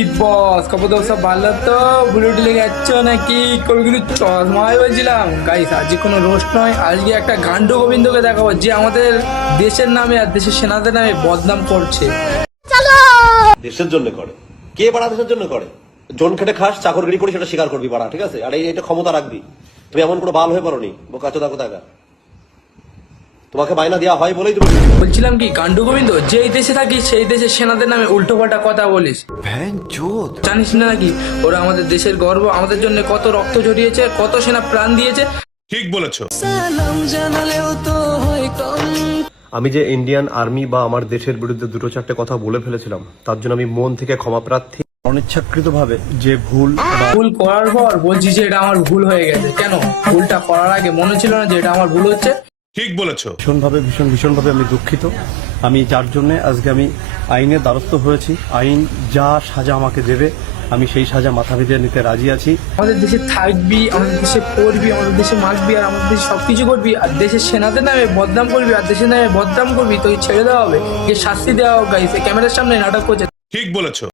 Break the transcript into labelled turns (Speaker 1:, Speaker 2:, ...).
Speaker 1: কি বস খবর দাও, সব ভালো তো? বুলেটি লেগে যাচ্ছ নাকি? কবিগুলো চশমায় বলছিলাম গাইস, আজকে কোনো রোস্ট নয়, আজকে একটা গান্ড গোবিন্দকে দেখাবো যে আমাদের দেশের নামে আর দেশের সেনাদের নামে বদনাম করছে।
Speaker 2: দেশের জন্য করে কে বাড়া? দেশের জন্য করে। জন খেটে খাস, চাকরগিরি করি, সেটা স্বীকার করবি বাড়া, ঠিক আছে? আর এটা ক্ষমতা রাখবি। তুমি এমন কোনো বাল হয়ে পারোনি, বোকা চোদা কোথাকা। তোমাকে বায়না দেওয়া হয় বলেই তুমি।
Speaker 1: বলছিলাম কি গান্ড গোবিন্দ, যেই দেশে থাকিস সেই দেশের সেনাদের নামে উল্টো পাল্টা কথা বলিস, জানিস না নাকি ওরা আমাদের দেশের গর্ব, আমাদের জন্য কত রক্ত ঝরিয়েছে, কত সেনা প্রাণ দিয়েছে।
Speaker 3: ঠিক বলেছো।
Speaker 2: আমি যে ইন্ডিয়ান আর্মি বা আমার দেশের বিরুদ্ধে দুটো চারটে কথা বলে ফেলেছিলাম, তার জন্য আমি মন থেকে ক্ষমা প্রার্থী।
Speaker 4: অনিচ্ছাকৃতভাবে যে ভুল
Speaker 1: ভুল করার পর বলছি যে এটা আমার ভুল হয়ে গেছে। কেন ভুলটা করার আগে মনে ছিল না যে এটা আমার ভুল হচ্ছে?
Speaker 3: ঠিক বলেছো।
Speaker 4: ভীষণভাবে আমি দুঃখিত। আমি যার জন্য আজকে আমি আইনের দ্বারস্থ হয়েছি। আইন যা সাজা আমাকে দেবে আমি সেই সাজা মাথা পেতে নিতে রাজি আছি।
Speaker 1: আমাদের দেশে থাকবি, আমাদের দেশে পড়বি, আমাদের দেশে মাখবি, আর আমাদের দেশে সবকিছু করবি, আর দেশের সেনাদের নামে বদনাম করবি, আর দেশের নামে বদনাম করবি, তোকে ছেড়ে দেওয়া হবে, যে শাস্তি দেওয়া হোক। গাইছে ক্যামেরার সামনে নাটক করছে।
Speaker 3: ঠিক বলেছো।